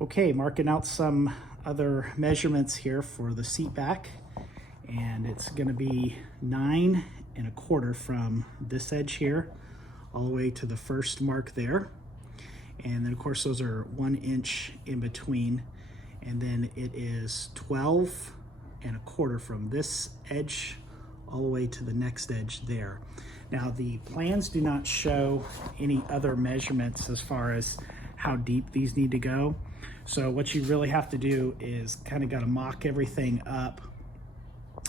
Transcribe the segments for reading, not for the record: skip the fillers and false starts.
Okay, marking out some other measurements here for the seat back, and it's going to be 9 1/4 from this edge here all the way to the first mark there, and then of course those are 1 inch in between, and then it is 12 1/4 from this edge all the way to the next edge there. Now the plans do not show any other measurements as far as how deep these need to go. So what you really have to do is kind of got to mock everything up.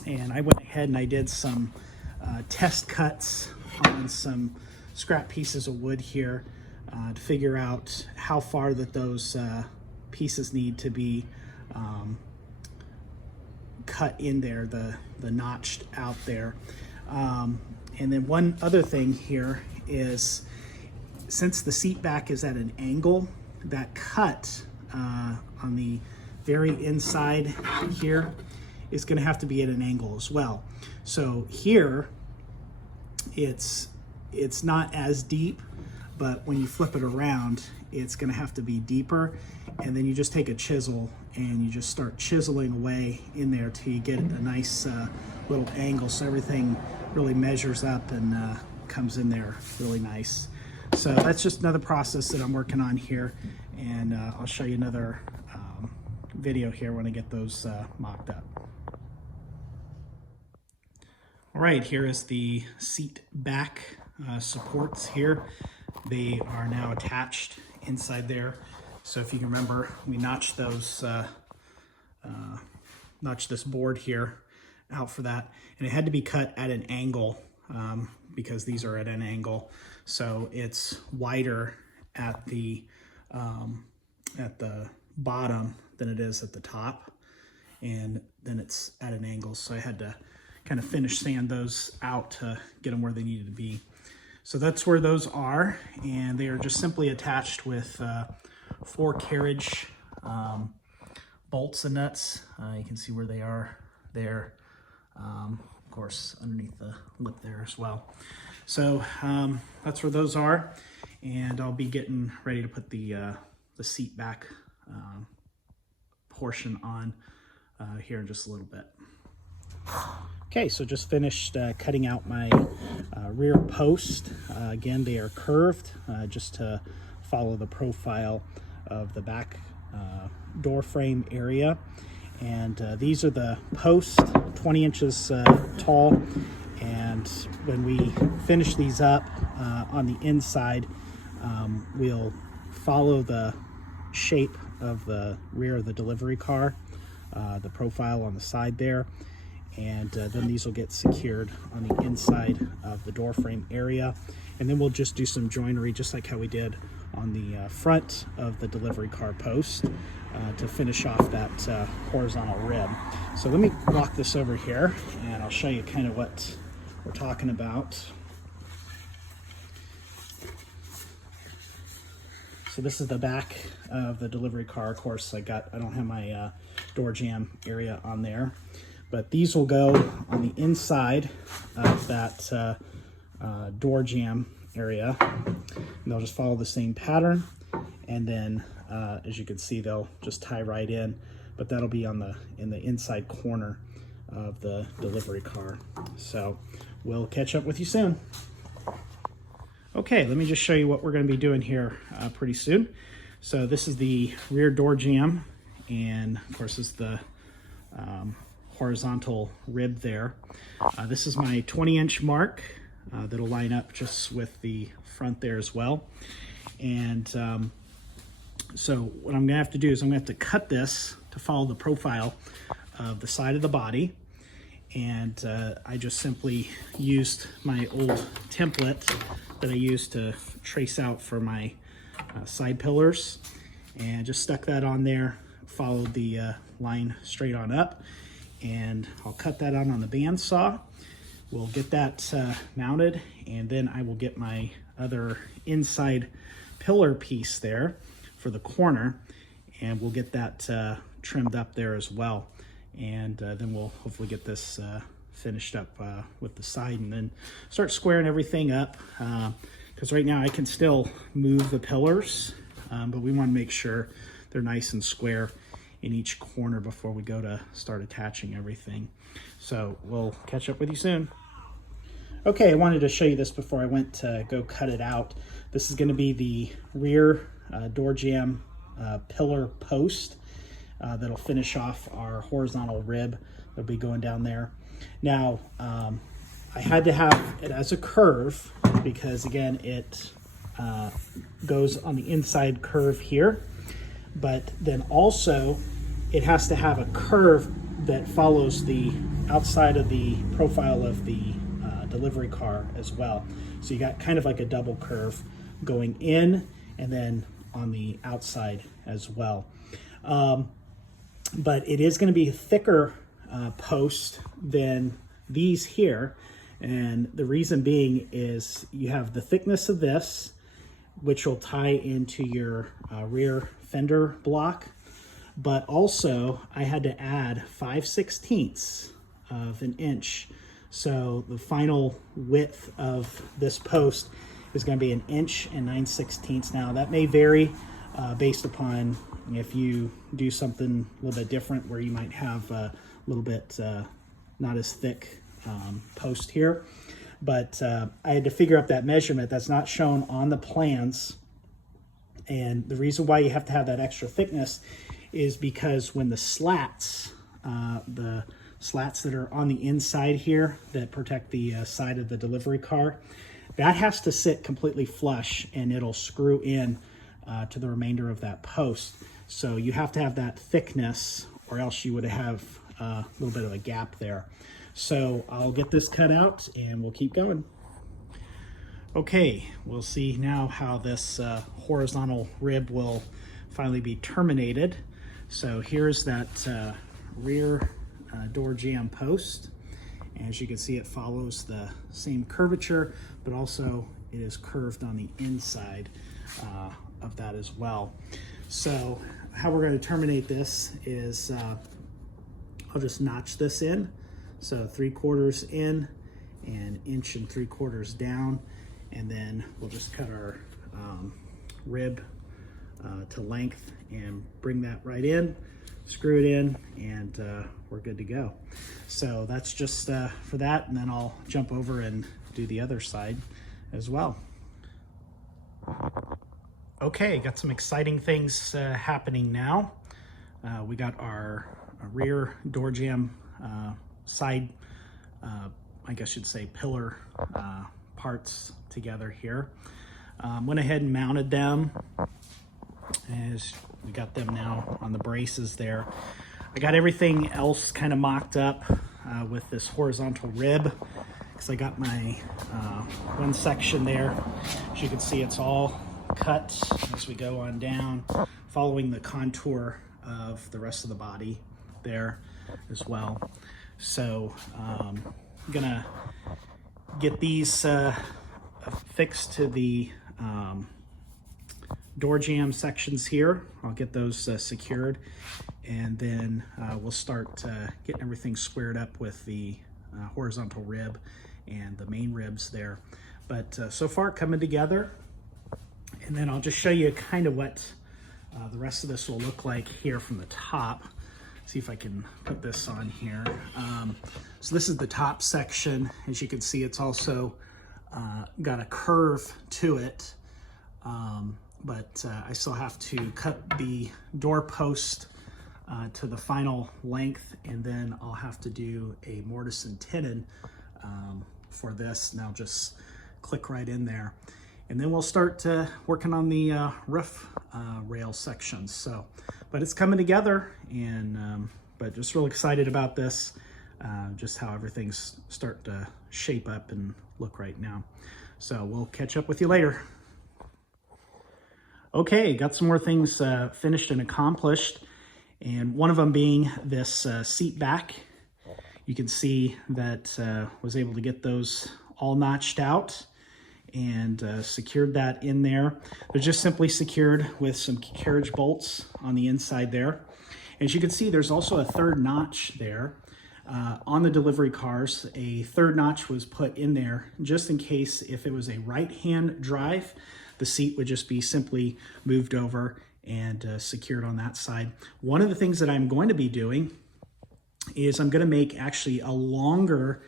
And I went ahead and I did some test cuts on some scrap pieces of wood here to figure out how far that those pieces need to be cut in there, the notched out there. And then one other thing here is, since the seat back is at an angle, that cut on the very inside here is going to have to be at an angle as well. So here it's not as deep, but when you flip it around, it's going to have to be deeper. And then you just take a chisel and you just start chiseling away in there till you get a nice little angle, so everything really measures up and comes in there really nice. So that's just another process that I'm working on here, and I'll show you another video here when I get those mocked up. All right, here is the seat back supports here. They are now attached inside there. So if you can remember, we notched those, notched this board here out for that, and it had to be cut at an angle because these are at an angle. So it's wider at the bottom than it is at the top, and then it's at an angle. So I had to kind of finish sand those out to get them where they needed to be. So that's where those are, and they are just simply attached with 4 carriage bolts and nuts. You can see where they are there. Of course, underneath the lip there as well. So that's where those are, and I'll be getting ready to put the seat back portion on here in just a little bit. Okay, so just finished cutting out my rear post. Again, they are curved just to follow the profile of the back door frame area. And these are the posts, 20 inches tall. And when we finish these up on the inside, we'll follow the shape of the rear of the delivery car, the profile on the side there. And then these will get secured on the inside of the door frame area. And then we'll just do some joinery, just like how we did on the front of the delivery car post to finish off that horizontal rib. So let me walk this over here and I'll show you kind of what we're talking about. So this is the back of the delivery car. Of course, I don't have my door jamb area on there, but these will go on the inside of that door jamb area, and they'll just follow the same pattern. And then as you can see, they'll just tie right in, but that'll be in the inside corner of the delivery car. So we'll catch up with you soon. Okay, let me just show you what we're going to be doing here pretty soon. So this is the rear door jamb, and of course this is the horizontal rib there. This is my 20-inch mark that'll line up just with the front there as well. And so what I'm gonna have to do is I'm gonna have to cut this to follow the profile of the side of the body. And I just simply used my old template that I used to trace out for my side pillars, and just stuck that on there, followed the line straight on up, and I'll cut that on the bandsaw. We'll get that mounted, and then I will get my other inside pillar piece there for the corner, and we'll get that trimmed up there as well. And then we'll hopefully get this finished up with the side, and then start squaring everything up, because right now I can still move the pillars, but we want to make sure they're nice and square in each corner before we go to start attaching everything. So we'll catch up with you soon. Okay, I wanted to show you this before I went to go cut it out. This is going to be the rear door jamb pillar post that'll finish off our horizontal rib that'll be going down there. Now, I had to have it as a curve because, again, it goes on the inside curve here, but then also it has to have a curve that follows the outside of the profile of the delivery car as well. So you got kind of like a double curve going in and then on the outside as well. But it is going to be a thicker post than these here. And the reason being is you have the thickness of this, which will tie into your rear fender block. But also I had to add 5/16 of an inch. So the final width of this post is going to be 1 inch and 9/16. Now that may vary based upon if you do something a little bit different where you might have a little bit not as thick post here. But I had to figure out that measurement that's not shown on the plans. And the reason why you have to have that extra thickness is because when the slats that are on the inside here that protect the side of the delivery car, that has to sit completely flush and it'll screw in to the remainder of that post. So you have to have that thickness or else you would have a little bit of a gap there. So I'll get this cut out and we'll keep going. Okay, we'll see now how this horizontal rib will finally be terminated. So here's that rear door jamb post. As you can see, it follows the same curvature, but also it is curved on the inside of that as well. So how we're going to terminate this is I'll just notch this in. So 3/4 in and 1 3/4 inches down. And then we'll just cut our rib to length and bring that right in, screw it in, and we're good to go. So that's just for that, and then I'll jump over and do the other side as well. Okay, got some exciting things happening now. We got our rear door jamb side, I guess you'd say pillar parts together here. Went ahead and mounted them as we got them now on the braces there. I got everything else kind of mocked up with this horizontal rib because I got my one section there. As you can see, it's all cut as we go on down, following the contour of the rest of the body there as well. So I'm gonna get these fixed to the door jamb sections here. I'll get those secured, and then we'll start getting everything squared up with the horizontal rib and the main ribs there. But so far coming together, and then I'll just show you kind of what the rest of this will look like here from the top. See if I can put this on here. So this is the top section. As you can see, it's also got a curve to it, but I still have to cut the door post to the final length, and then I'll have to do a mortise and tenon for this, and I'll just click right in there. And then we'll start working on the roof rail sections. So, but it's coming together, and but just real excited about this, just how everything's starting to shape up and look right now. So we'll catch up with you later. Okay, got some more things finished and accomplished, and one of them being this seat back. You can see that was able to get those all notched out and secured that in there. They're just simply secured with some carriage bolts on the inside there. As you can see, there's also a third notch there. On the delivery cars, a third notch was put in there just in case if it was a right-hand drive, the seat would just be simply moved over and secured on that side. One of the things that I'm going to be doing is I'm going to make actually a longer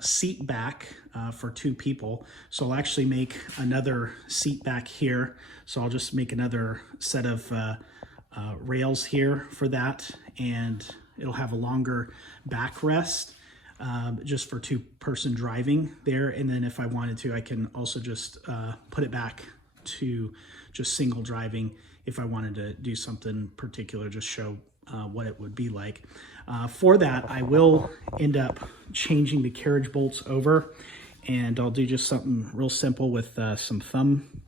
seat back for 2 people. So I'll actually make another seat back here. So I'll just make another set of rails here for that, and it'll have a longer backrest just for 2-person driving there. And then if I wanted to, I can also just put it back to just single driving if I wanted to do something particular, just show what it would be like. For that, I will end up changing the carriage bolts over, and I'll do just something real simple with some thumb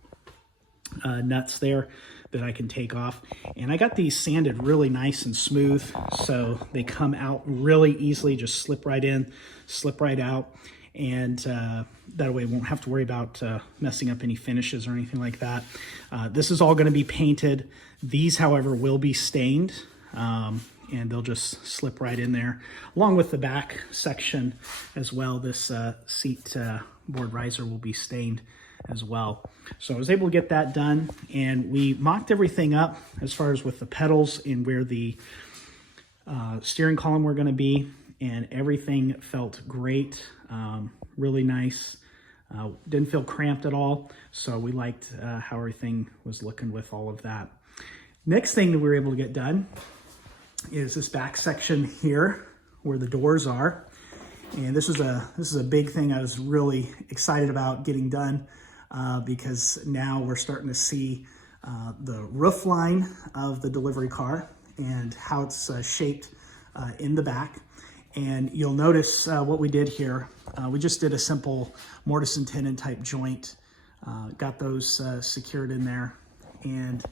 nuts there that I can take off. And I got these sanded really nice and smooth, so they come out really easily, just slip right in, slip right out. And that way I won't have to worry about messing up any finishes or anything like that. This is all going to be painted. These, however, will be stained, and they'll just slip right in there, along with the back section as well. This seat board riser will be stained as well. So I was able to get that done, and we mocked everything up as far as with the pedals and where the steering column were going to be, and everything felt great, really nice. Didn't feel cramped at all, so we liked how everything was looking with all of that. Next thing that we were able to get done is this back section here where the doors are. And this is a big thing I was really excited about getting done because now we're starting to see the roof line of the delivery car and how it's shaped in the back. And you'll notice what we did here. We just did a simple mortise and tenon type joint, got those secured in there. And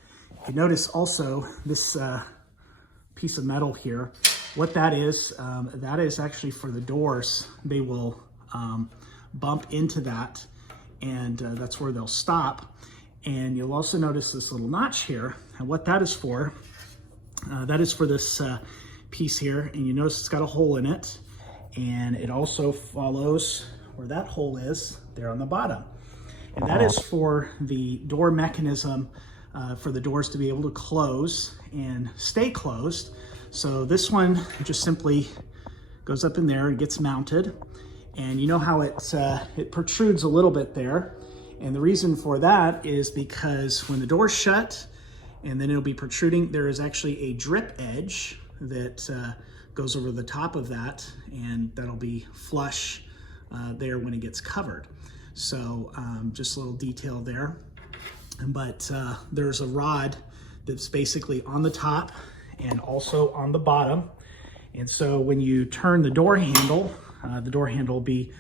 you notice also this piece of metal here. What that is actually for the doors. They will bump into that, and that's where they'll stop. And you'll also notice this little notch here. And what that is for this piece here. And you notice it's got a hole in it, and it also follows where that hole is there on the bottom. And that is for the door mechanism, for the doors to be able to close and stay closed. So this one just simply goes up in there and gets mounted. And you know how it protrudes a little bit there. And the reason for that is because when the door's shut and then it'll be protruding, there is actually a drip edge that goes over the top of that, and that'll be flush there when it gets covered. So just a little detail there. But there's a rod that's basically on the top and also on the bottom. And so when you turn the door handle will be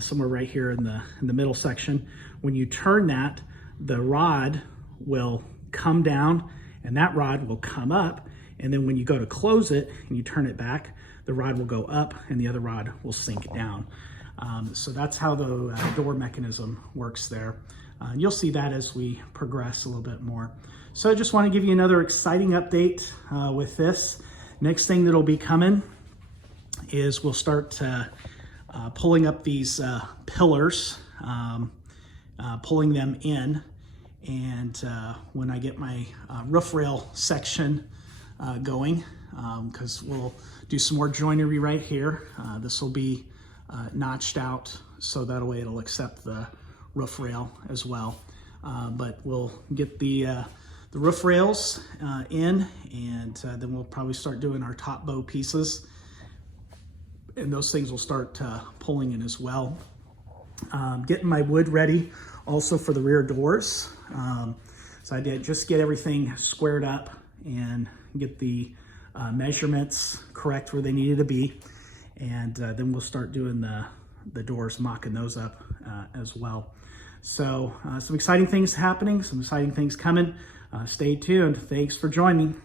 somewhere right here in the middle section. When you turn that, the rod will come down and that rod will come up. And then when you go to close it and you turn it back, the rod will go up and the other rod will sink down. So that's how the door mechanism works there. You'll see that as we progress a little bit more. So I just want to give you another exciting update with this. Next thing that'll be coming is we'll start pulling up these pillars, pulling them in. And when I get my roof rail section going, because we'll do some more joinery right here. This will be notched out, so that way it'll accept the roof rail as well. But we'll get the roof rails in, and then we'll probably start doing our top bow pieces, and those things will start pulling in as well. Getting my wood ready also for the rear doors. So I did just get everything squared up and get the measurements correct where they needed to be, and then we'll start doing the doors, mocking those up as well. So some exciting things happening, some exciting things coming. Stay tuned. Thanks for joining.